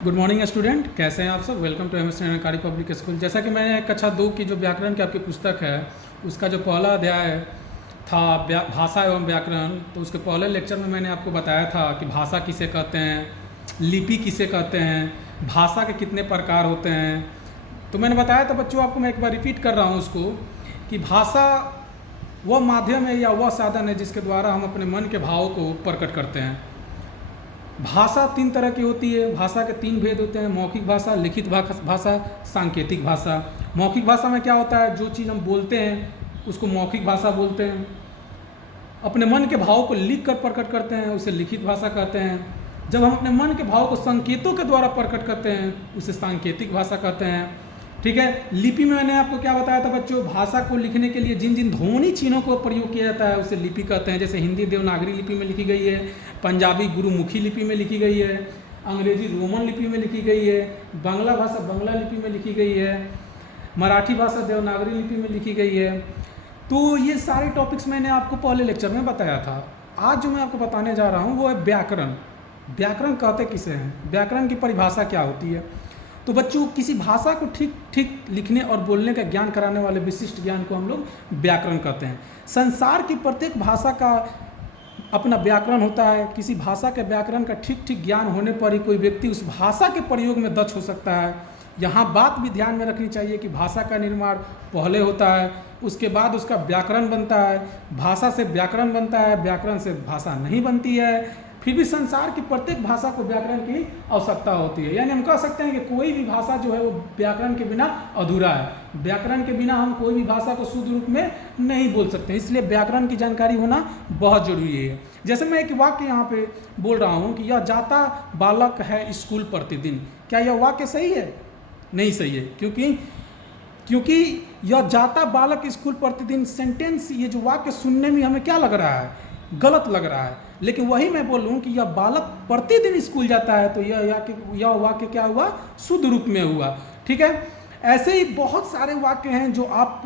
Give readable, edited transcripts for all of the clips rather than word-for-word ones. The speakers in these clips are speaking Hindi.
गुड मॉर्निंग स्टूडेंट, कैसे हैं आप सब। Welcome to MS Nirankari public school. जैसा कि मैंने कक्षा 2 की जो व्याकरण की आपकी पुस्तक है उसका जो पहला अध्याय था भाषा एवं व्याकरण, तो उसके पहले लेक्चर में मैंने आपको बताया था कि भाषा किसे कहते हैं, लिपि किसे कहते हैं, भाषा के कितने प्रकार होते हैं। तो मैंने बताया था बच्चों, आपको मैं एक बार रिपीट कर रहा हूँ उसको, कि भाषा वह माध्यम है या वह साधन है जिसके द्वारा हम अपने मन के भावों को प्रकट करते हैं। भाषा 3 तरह की होती है। भाषा के 3 भेद होते हैं: मौखिक भाषा, लिखित भाषा, सांकेतिक भाषा। मौखिक भाषा में क्या होता है, जो चीज़ हम बोलते हैं उसको मौखिक भाषा बोलते हैं। अपने मन के भाव को लिख कर प्रकट करते हैं, उसे लिखित भाषा कहते हैं। जब हम अपने मन के भाव को संकेतों के द्वारा प्रकट करते हैं उसे सांकेतिक भाषा कहते हैं। ठीक है। लिपि में मैंने आपको क्या बताया था बच्चों, भाषा को लिखने के लिए जिन जिन ध्वनि चिन्हों को प्रयोग किया जाता है उसे लिपि कहते हैं। जैसे हिंदी देवनागरी लिपि में लिखी गई है, पंजाबी गुरुमुखी लिपि में लिखी गई है, अंग्रेजी रोमन लिपि में लिखी गई है, बांग्ला भाषा बंगला लिपि में लिखी गई है, मराठी भाषा देवनागरी लिपि में लिखी गई है। तो ये सारे टॉपिक्स मैंने आपको पहले लेक्चर में बताया था। आज जो मैं आपको बताने जा रहा हूँ वो है व्याकरण। व्याकरण कहते किसे हैं, व्याकरण की परिभाषा क्या होती है। तो बच्चों, किसी भाषा को ठीक ठीक लिखने और बोलने का ज्ञान कराने वाले विशिष्ट ज्ञान को हम लोग व्याकरण कहते हैं। संसार की प्रत्येक भाषा का अपना व्याकरण होता है। किसी भाषा के व्याकरण का ठीक ठीक ज्ञान होने पर ही कोई व्यक्ति उस भाषा के प्रयोग में दक्ष हो सकता है। यहाँ बात भी ध्यान में रखनी चाहिए कि भाषा का निर्माण पहले होता है, उसके बाद उसका व्याकरण बनता है। भाषा से व्याकरण बनता है, व्याकरण से भाषा नहीं बनती है। फिर भी संसार की प्रत्येक भाषा को व्याकरण की आवश्यकता होती है। यानी हम कह सकते हैं कि कोई भी भाषा जो है वो व्याकरण के बिना अधूरा है। व्याकरण के बिना हम कोई भी भाषा को शुद्ध रूप में नहीं बोल सकते, इसलिए व्याकरण की जानकारी होना बहुत जरूरी है। जैसे मैं एक वाक्य यहाँ पे बोल रहा हूँ कि यह जाता बालक है स्कूल प्रतिदिन, क्या यह वाक्य सही है? नहीं सही है। क्योंकि यह जाता बालक स्कूल प्रतिदिन सेंटेंस, ये जो वाक्य सुनने में हमें क्या लग रहा है, गलत लग रहा है। लेकिन वही मैं बोलूँ कि यह बालक प्रतिदिन स्कूल जाता है तो यह वाक्य क्या हुआ, शुद्ध रूप में हुआ। ठीक है। ऐसे ही बहुत सारे वाक्य हैं जो आप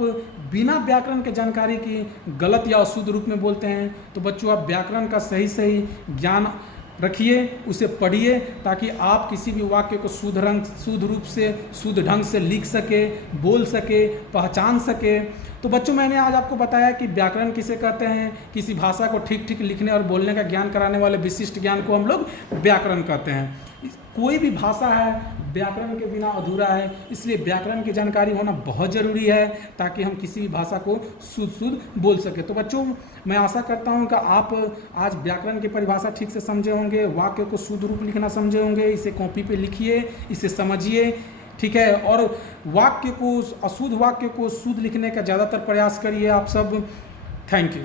बिना व्याकरण के जानकारी की गलत या अशुद्ध रूप में बोलते हैं। तो बच्चों, आप व्याकरण का सही ज्ञान रखिए, उसे पढ़िए, ताकि आप किसी भी वाक्य को शुद्ध रूप से, शुद्ध ढंग से लिख सके, बोल सके, पहचान सके। तो बच्चों, मैंने आज आपको बताया कि व्याकरण किसे कहते हैं। किसी भाषा को ठीक ठीक लिखने और बोलने का ज्ञान कराने वाले विशिष्ट ज्ञान को हम लोग व्याकरण कहते हैं। कोई भी भाषा है व्याकरण के बिना अधूरा है, इसलिए व्याकरण की जानकारी होना बहुत ज़रूरी है ताकि हम किसी भी भाषा को शुद्ध बोल सके। तो बच्चों, मैं आशा करता हूं कि आप आज व्याकरण की परिभाषा ठीक से समझे होंगे, वाक्य को शुद्ध रूप लिखना समझे होंगे। इसे कॉपी पे लिखिए, इसे समझिए। ठीक है। और वाक्य को, अशुद्ध वाक्य को शुद्ध लिखने का ज़्यादातर प्रयास करिए आप सब। Thank you.